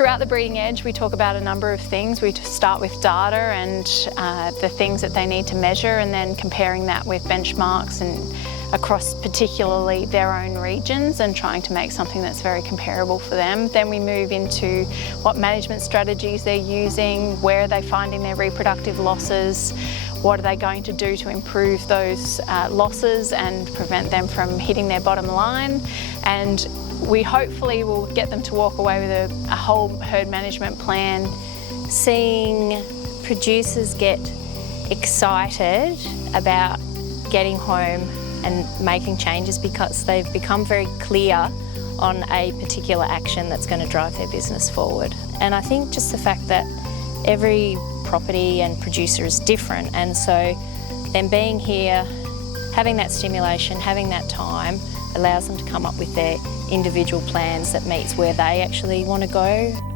Throughout the Breeding Edge, we talk about a number of things. We start with data and the things that they need to measure, and then comparing that with benchmarks and across particularly their own regions and trying to make something that's very comparable for them. Then we move into what management strategies they're using, where are they finding their reproductive losses, what are they going to do to improve those losses and prevent them from hitting their bottom line. And we hopefully will get them to walk away with a whole herd management plan. Seeing producers get excited about getting home and making changes because they've become very clear on a particular action that's going to drive their business forward. And I think just the fact that every property and producer is different, and so them being here, having that stimulation, having that time, allows them to come up with their individual plans that meets where they actually want to go.